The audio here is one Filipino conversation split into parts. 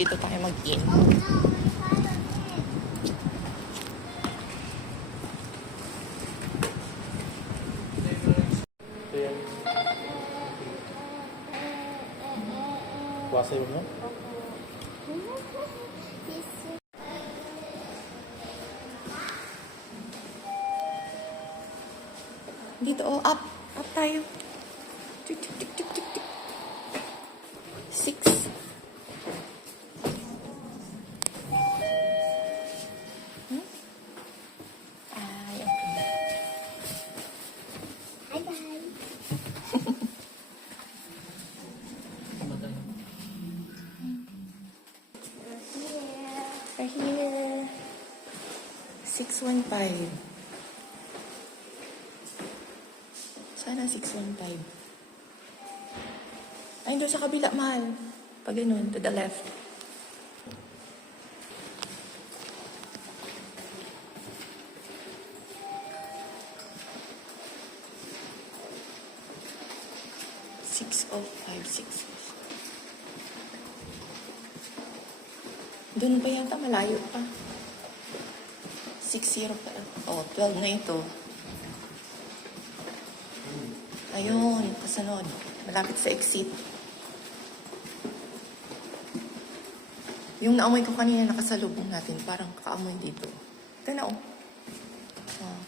dito tayo mag-in. Puasa yun, no? Dito, oh, up. Up tayo. Tik, tik, tik, tik, tik, tik. 6. Ay, okay. Hi guys. We're here. 615. Sana 615. Ay, doon sa kabila, mahal. Pag ganun, to the left. Doon pa yata, malayo pa. 60 pa. Oh, 12 na ito. Ayun, kasunod. Malapit sa exit. Yung naamoy ko kanina nakasalubong natin, parang kaamoy dito. Ito na, oh.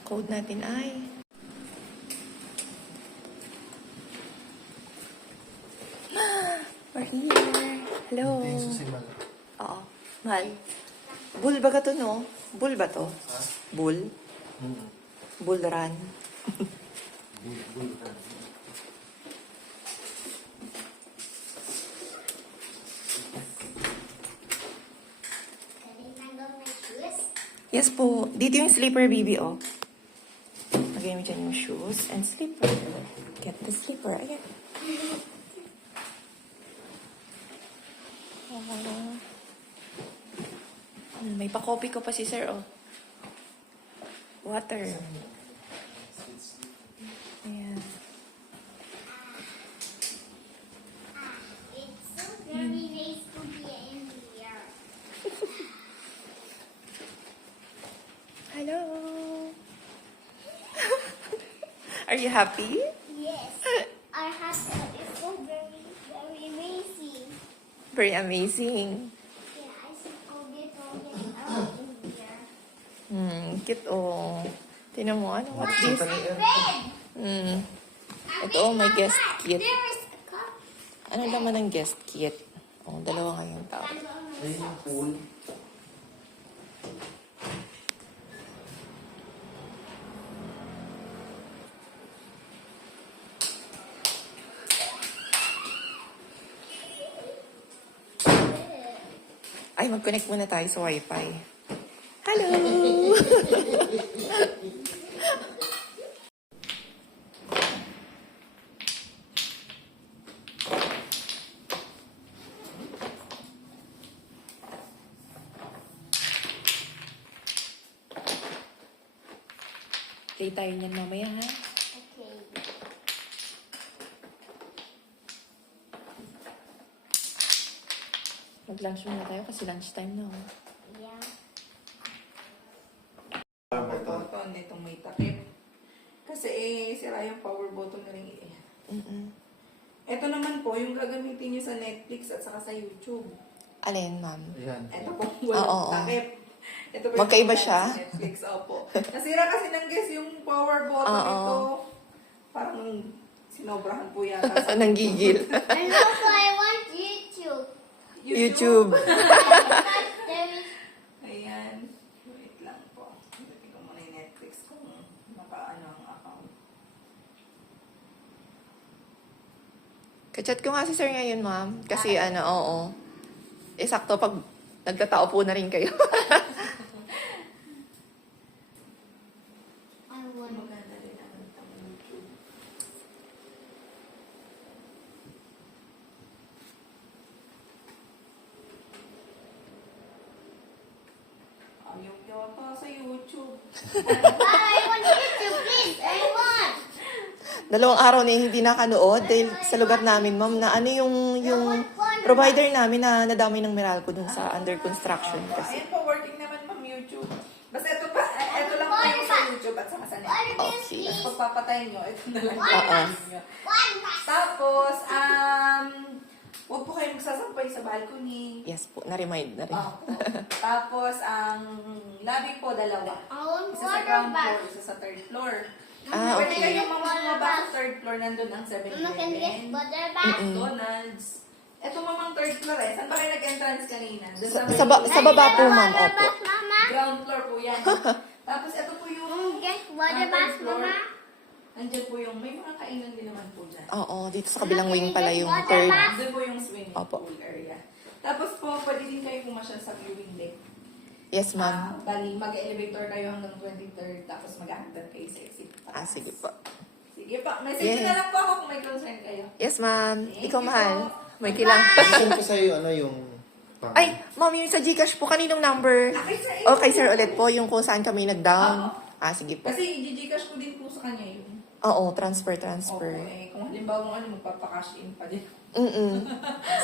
Code natin ay... We're here. Hello. Oo. Mahal. Bull ba ka to, no? Bull ba to? Ha? Bull? Bull run. Bull run. Yes po. Dito yung slipper, baby, oh. Lagay mo dyan yung shoes and slipper. Get the slipper. Ayan. May pa-copy ko pa si sir, oh. Water. Ayan. It's so very nice to be in here. Hello. Are you happy? Yes. Our house is so very, very amazing. Very amazing. Yeah, I should go get out in here. Cute, oh. Tingnan mo, ano? What's this? Bed! Ito, oh, may guest kit. There is a cup. Ano naman ang guest kit? Oh, dalawa ngayong tao. Ayun yung pool. Ay, mag-connect muna tayo sa wifi. Hello! Play tayo niyan mamaya, ha? Okay. Mag-lunch muna tayo kasi lunchtime na, oh. Yeah. Power button, itong may takip. Kasi sira yung power button na rin. Ito naman po, yung gagamitin nyo sa Netflix at saka sa YouTube. Alin, ma'am? Ayan. Ito po, walang takip. Ito po Magkaiba yung siya? sa Netflix, opo. Nasira kasi ng guess yung power button ito. Parang sinobrahan po yata. Nanggigil. And also I want YouTube. YouTube. There is Ayan. Wait lang po. Hindi ko muna yung Netflix kung naka-ano ang account. Kachat ko nga si sir ngayon, ma'am. Kasi oo. Sakto pag nagtatao po na rin kayo. I want Maganda rin ang YouTube. Ayaw yata sa YouTube. I want YouTube, please. I want. 2 araw na hindi nakanood dahil sa lugar namin, ma'am, na ano yung provider namin na nadamay ng Meralco dun sa under construction kasi. Ayan po, working naman ma'am YouTube. Basta ito lang po yung sa YouTube at saka sa Netflix. Okay. Tapos pagpapatayin nyo, ito na lang. Oo. Tapos, huwag po kayo magsasampay sa balcony. Yes po, na-remind na rin. Opo. Tapos, ang lobby po, 2. Isa sa ground floor, isa sa 3rd floor. Ah, Pwede okay. kayong mamaba sa 3rd floor, nandun ang Mama, can we 7-Eleven, get butter bath? McDonald's. Ito mamang 3rd floor eh. Saan ba kayo nag-entrance kanina? Doon Sa baba po, ma'am. Butter Opo. bath, Mama? ground floor po yan. Tapos ito po yung Get butter bath, floor. Mama? Nandiyan po yung, may mga kainan din naman po dyan. Oo, dito sa kabilang wing pala yung 3rd. Doon po yung swimming Opo. pool area. Tapos po, pwede din kayo pumasyal sa viewing deck. Yes, ma'am. Bali, mag-elevator kayo hanggang 23rd, tapos mag-hagdan kayo sa exit. Ah, sige po. Sige po. Message Yes. na lang po ako kung may concern kayo. Yes, ma'am. Thank Ikaw, you mahal. po. May kilang. Send ko sa'yo, ano yung... Ay, ma'am, yung sa Gcash po, kaninong number? Okay, sir. Okay, sir, ulit po, yung kung saan kami nag-down. Oo. Ah, sige po. Kasi i-gcash ko din po sa kanya yun. Oo, transfer. Opo, eh. Kung halimbawa mo magpapakash in pa din.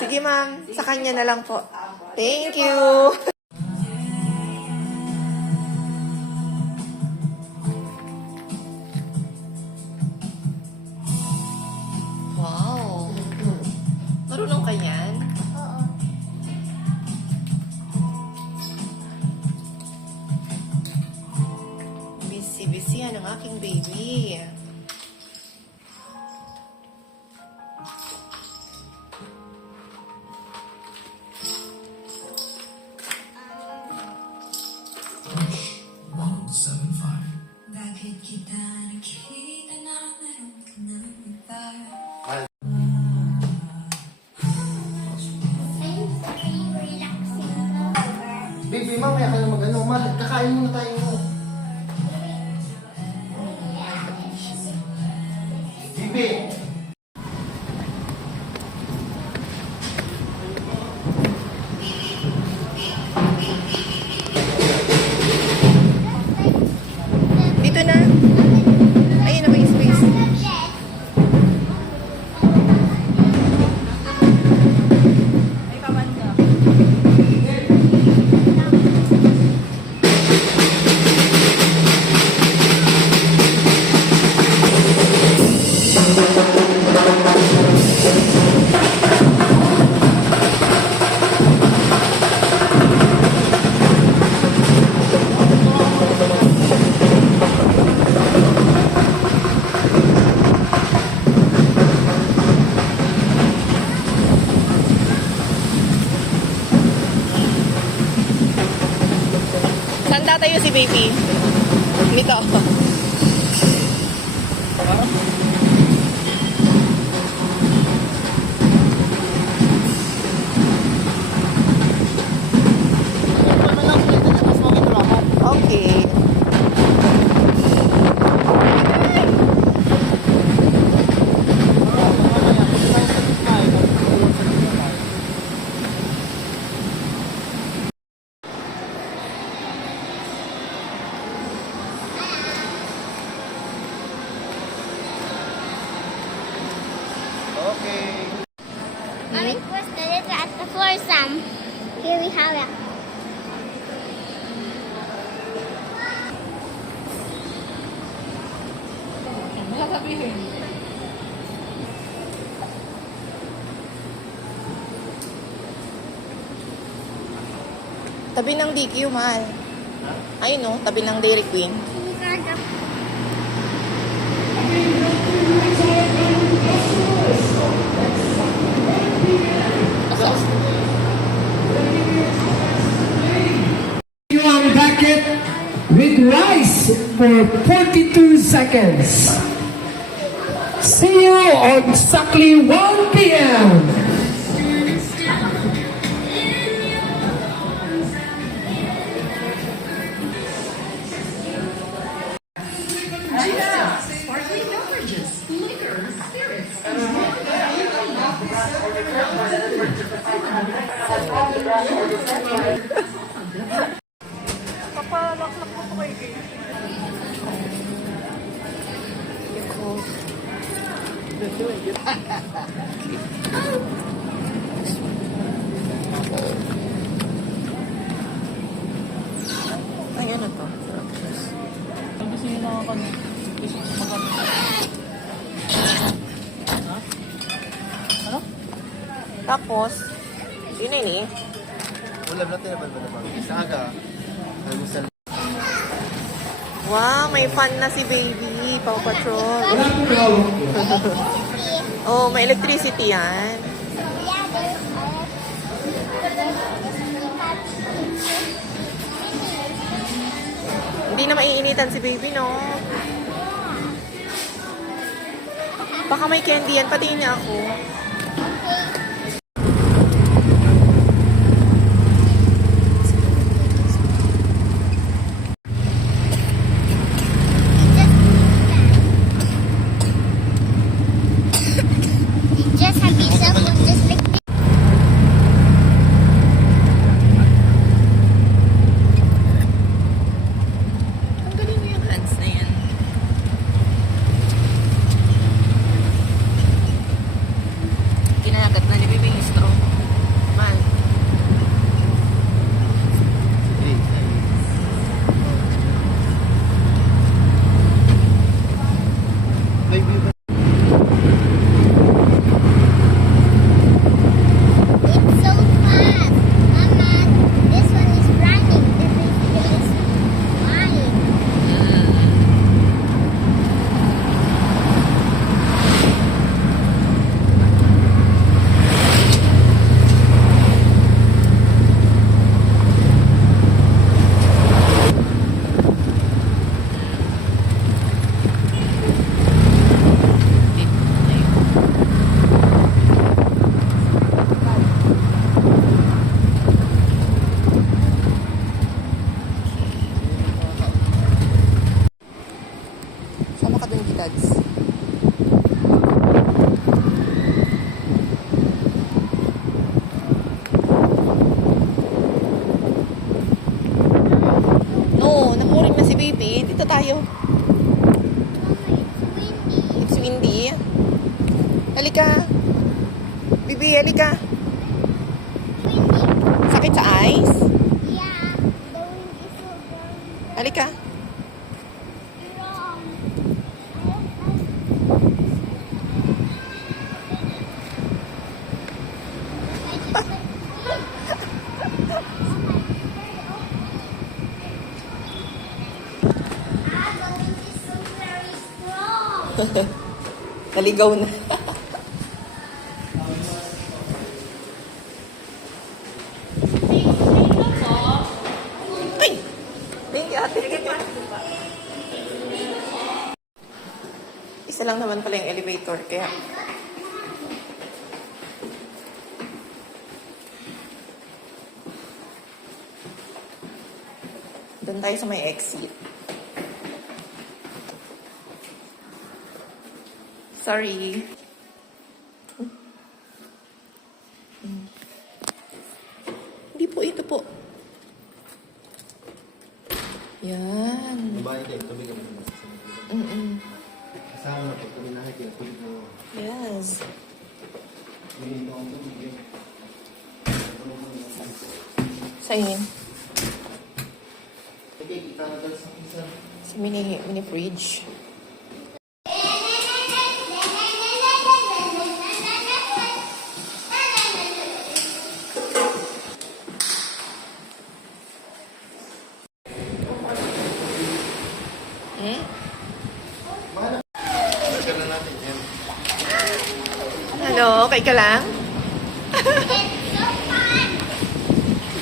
Sige, ma'am. Sa kanya na lang po. Tama. Thank po. you. Wow. Marunong ka yan? Oo. Busy yan ang aking baby. Bakit kita nakikita na meron ka ng iba? Thanks for your relaxing cover. Baby, mamaya ka na mag-ano. Kakain muna tayo. Baby! Dito na. Ayun na may space. May pamanda. Saan tatayo si baby? Dito. Okay. Okay. I requested it at the foursome. Here we have it. Sasabihin. Tabi ng DQ, mahal. Ayun no, tabi ng Dairy Queen. We got the You are bucket with rice for 42 seconds. See you on exactly 1 p.m. Cool. Ay, ano to? Gusto niyo na ako gusto niyo magkano? Ano? Tapos, yun na yun eh. Ulam natin naman ba naman? Saga. Almusal. Wow, may fun na si baby, Paw Patrol. Wala po hawak ko. Oh, may electricity yan. Yeah, there's Hindi na maiinitan si baby, no? Baka may candy yan. Patingin niya ako. just have pizza food just like this. Ang galing mo yung hands na yan. Kinagat na ni baby yung straw. Man. Baby, It's so fast. Mama, this one is running. The baby is flying. Sama ka dun, kidads. No, nakuring na si baby. Dito tayo. It's windy. Halika. Bibi, halika. Sakit sa eyes? Yeah, the wind is so very Halika. strong. The wind is so very strong. Naligaw na. Ay! Thank you, ate. Isa lang naman pala yung elevator, kaya... Doon tayo sa may exit. Sorry. Hindi po, ito po. Yan. babae din. Tubig ang mga kasama na pag kuminahin kaya tubig mo. Yes. Hindi mo ang tubig. Sa'yo. Okay, kita na dahil sa isa. Sa mini fridge. Lagyan na natin yan. Hello, okay ka lang?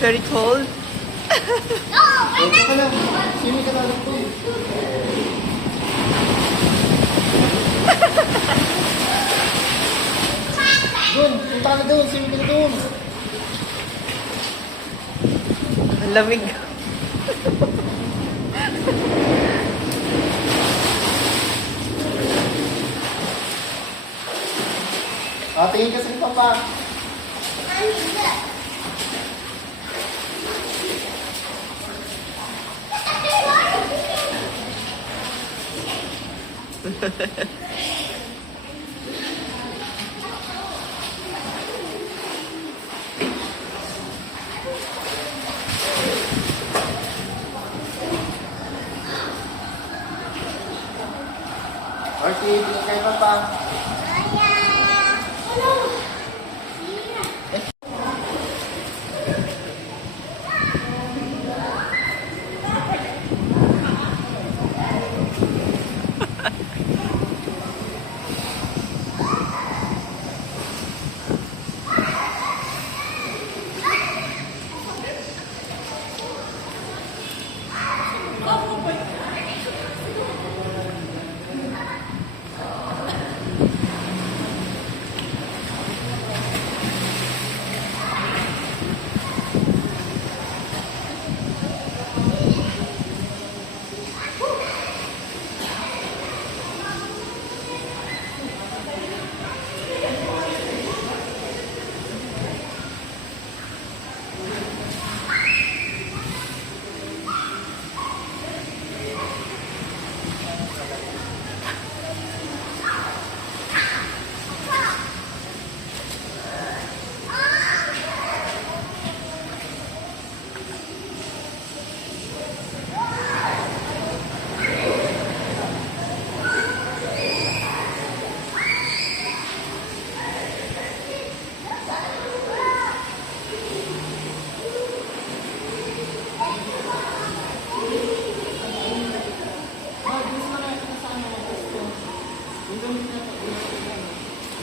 Very cold. Ito ka lang. Sino ka lang po? Doon, punta ka na doon. Sino ka na doon? Ang lamig. Tingin ka sa iba pa.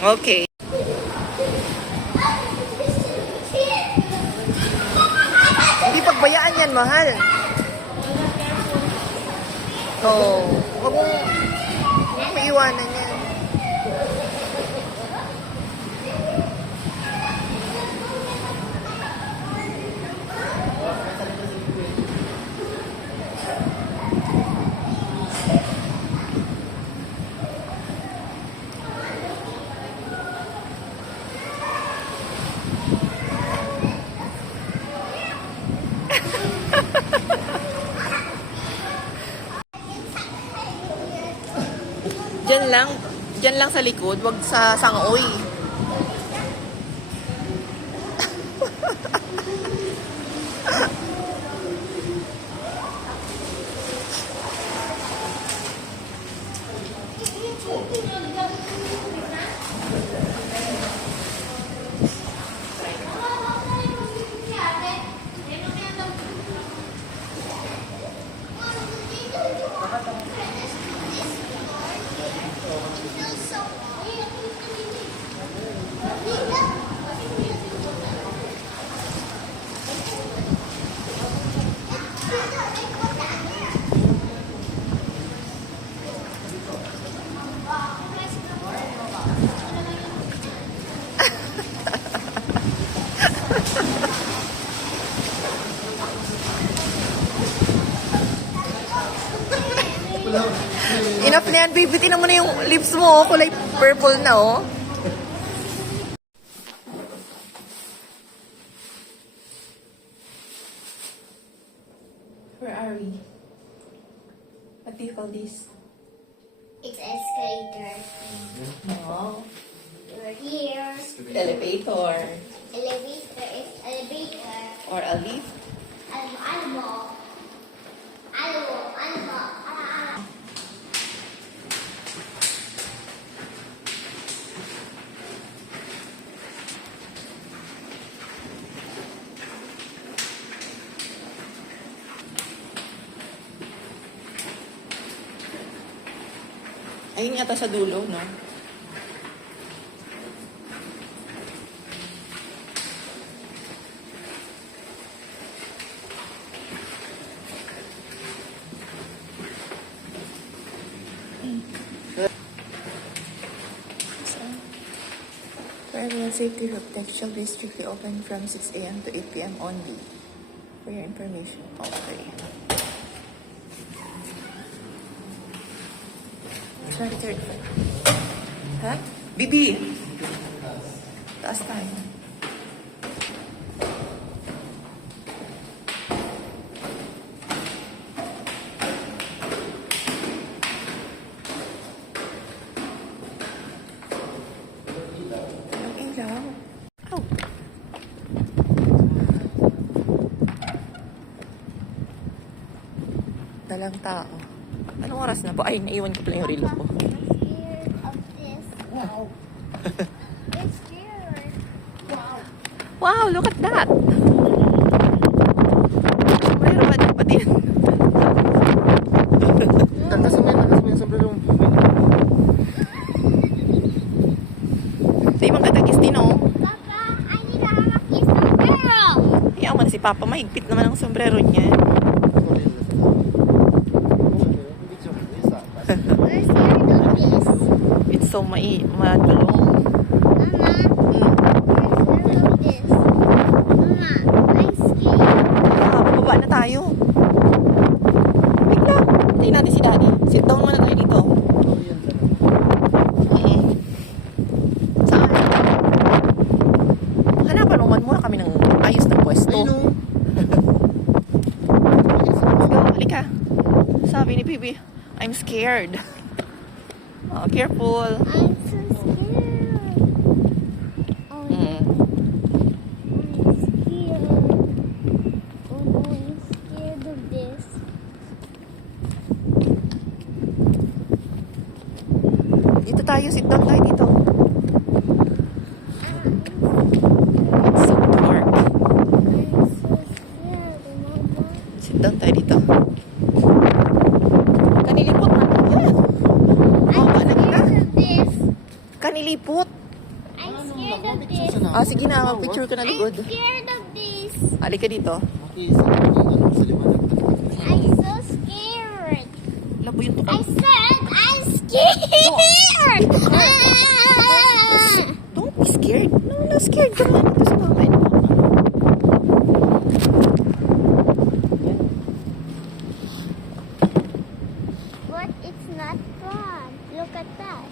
Okay. Hindi pagbayaan yan, mahal. Oo. Huwag mong iwanan yan. Diyan lang sa likod, wag sa sangoy. Enough na yan, baby. Tinan mo na yung lips mo, oh. Kulay purple na, oh. Where are we? What do you call this? It's escalator. Oh, We're here. elevator. Elevator is elevator. Or a lift. Animal. Animal. Animal. Ayun yata sa dulo, no? For everyone's safety, the tech shall be strictly open from 6 a.m. to 8 p.m. only. For your information. Okay. Sorry, third floor. Ha? Bibi! Taas tayo. Ang ilaw. Ow! Dalang tao. Anong oras na po? Ay, naiwan ko pala yung relo ko. I'm scared of this. Wow. I'm scared. Wow. Wow, look at that! Sombrero pa din. Takas mo yung sombrero mo. Sa ibang katagis din, oh. Papa, I need to have a kiss sombrero. Iyaw man si Papa, mahigpit naman ang sombrero niya. We're scared of this. It's so madulong. Mama, Mm. we're scared of this. Mama, I'm scared. Bababa na tayo. Wait lang. Tingnan natin si Daddy. Sit down muna tayo dito. Saan? Hanapan naman muna kami ng ayos na pwesto. Let's go. Halika. Sabi ni Bibi, I'm scared. Oh, careful. I'm so scared. Oh, Mm. I'm scared. Oh, I'm scared of this. Dito tayo. Sit down tayo dito. It's so dark. I'm so scared, Mama. Sit down tayo dito. Kanilipot na. Yan. I'm Baba na kita. scared of this. Kanilipot. I'm scared of this. Ah, sige na, mag-picture ka na I'm ligod. scared of this. Halika dito. Okay, sa liwanag. I'm so scared. Labo yung I tukay. said I'm scared. Don't be scared. No, scared ka naman ito sa mama and papa. But it's not fun. Look at that.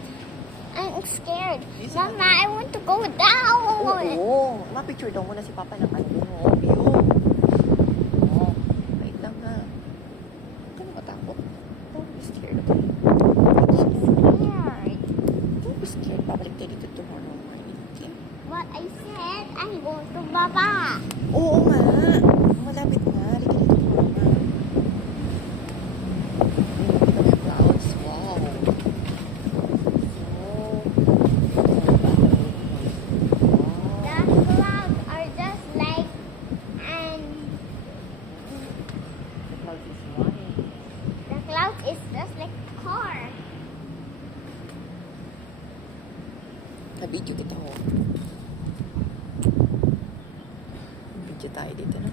I'm scared. Mama, I want to go down. Oo, ma-picture daw muna si papa ng ano mo. View. Oh, wait lang ha. Huwag ka na matakot. Don't be scared, okay? Scared. Don't be scared. Babalik tayo dito tomorrow morning, okay? But I said I'm going to Baba. Oo nga. Malapit na. Halika dito mama. Look at the clouds. Wow. The clouds are just like The clouds is running. the clouds is just like a car. Na-video kita mo. Video tayo dito na.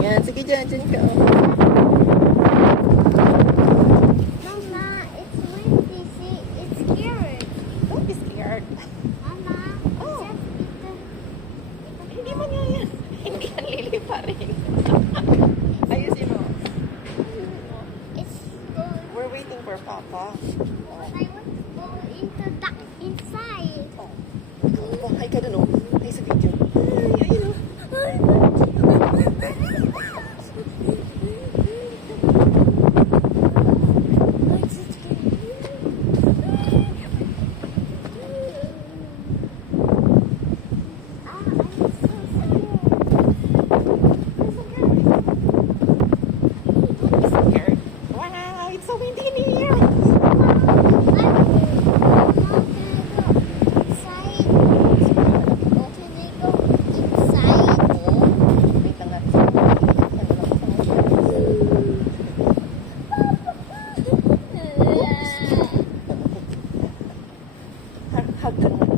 Yan, sige dyan, dyan ka. Mama, it's windy. See, it's scared. Don't be scared. Mama, Oh. it's Hindi man nga yan. Hindi yan lilipa rin. Ayusin mo. it's good. We're waiting for Papa. But I want to go into the inside. Oh. Oh, hi ka dun, oh. Hi sa video. Ay, ayun, oh. Scared. Wow, it's so windy in here. Wait lang natin. Hug ka naman.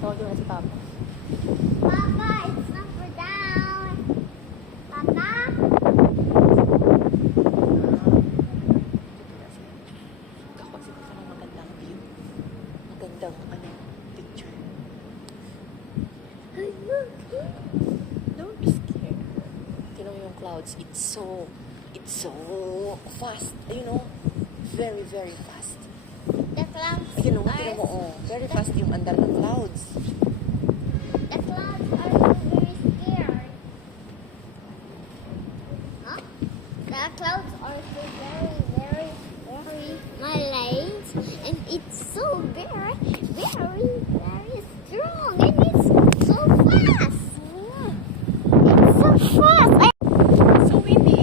Tawag na si Papa. Papa, it's not for down. Papa? Kakonsip ka ng magandang view. Magandang, picture. Don't be scared. Tignan mo yung clouds. It's so fast. You know? Very, very fast. The clouds Ayun o, tignan mo, oh. Very fast yung andar ng clouds. The clouds are so very scared. Huh? The clouds are so very, very, very my legs, and it's so very, very, very strong, and it's so fast. It's so fast. So windy.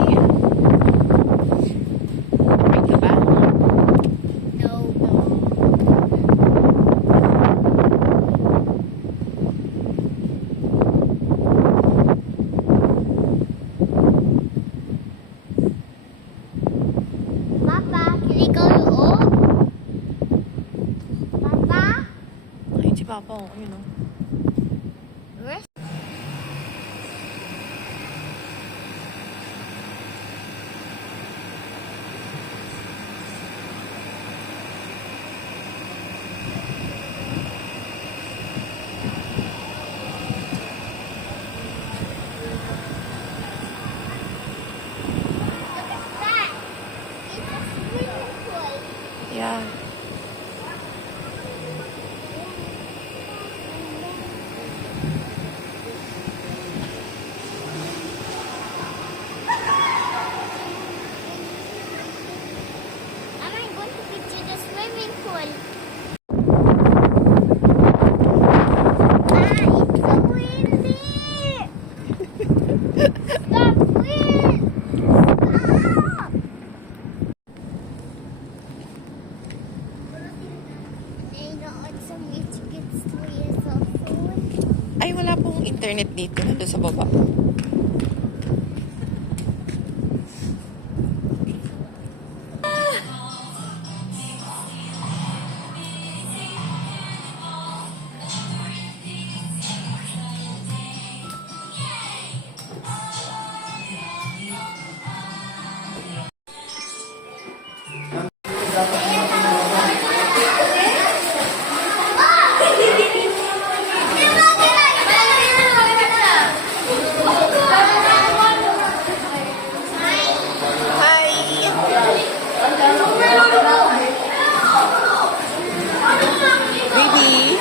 Wait ka ba? No. Papa, can we go loob? Papa? Ayun si Papa, oh. Ayun, oh. Where's internet dito, nandun sa baba. Baby.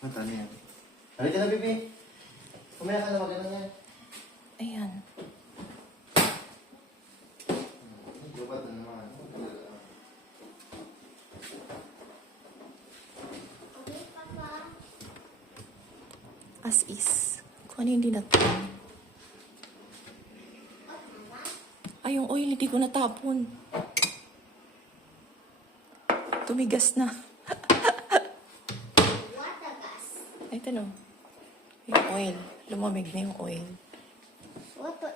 Ano yan? Halika na, baby. Kumaya ka na, maganda yan. Ayan. Lupat na naman. As is. Kung ano hindi natapon. Ay, yung oil, hindi ko natapon. Tumigas na. Ay, ito no. Yung oil. Lumamig na yung oil. What the?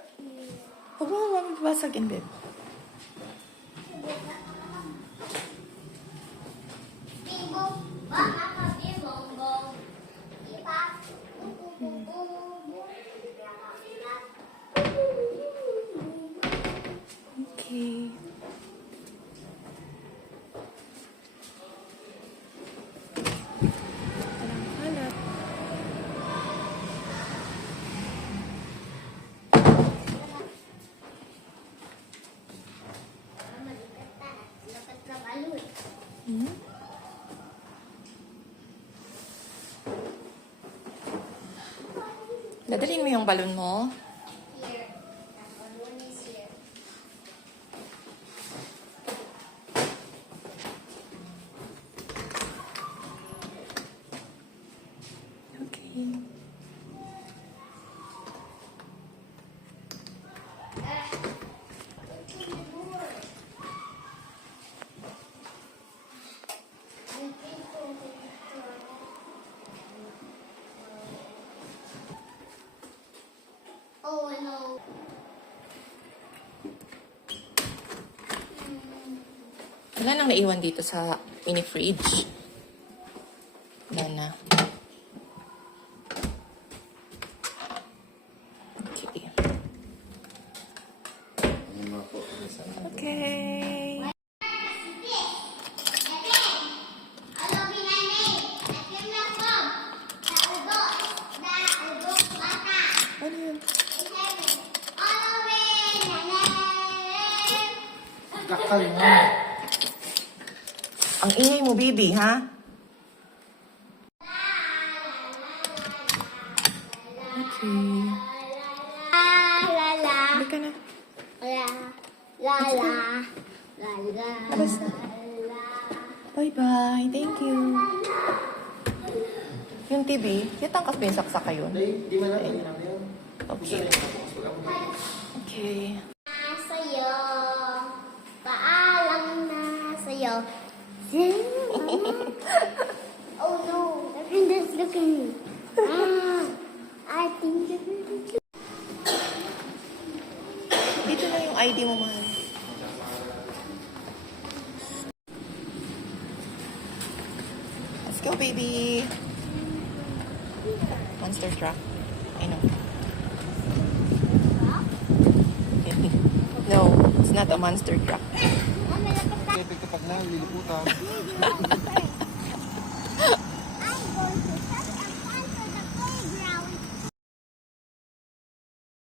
Huwag mo mabasagin, babe. Bingo, baka bibongo. Ipa, Okay. Alam. dapat ka balon. Hmm? Dadalhin mo yung balon mo. Here, the balloon is here. Okay. Oh no. Wala nang naiwan dito sa mini fridge. Wala na. Okay. Ano mga po? Okay. Ano yun? Kakal mo. Ang ingay mo, baby, ha? Okay. Balik ka na. Labas na. Bye-bye. Thank you. Yung TV, yatangkas ba yung saksak kayo? Di man natin yun. Okay. Okay. Sa'yo, paalam na sa'yo. Oh no, the friend is looking. I think Dito na yung ID mo, mahal. Let's go, baby. monster truck. I know. No, it's not a monster truck. Epic kapag na, liliputan.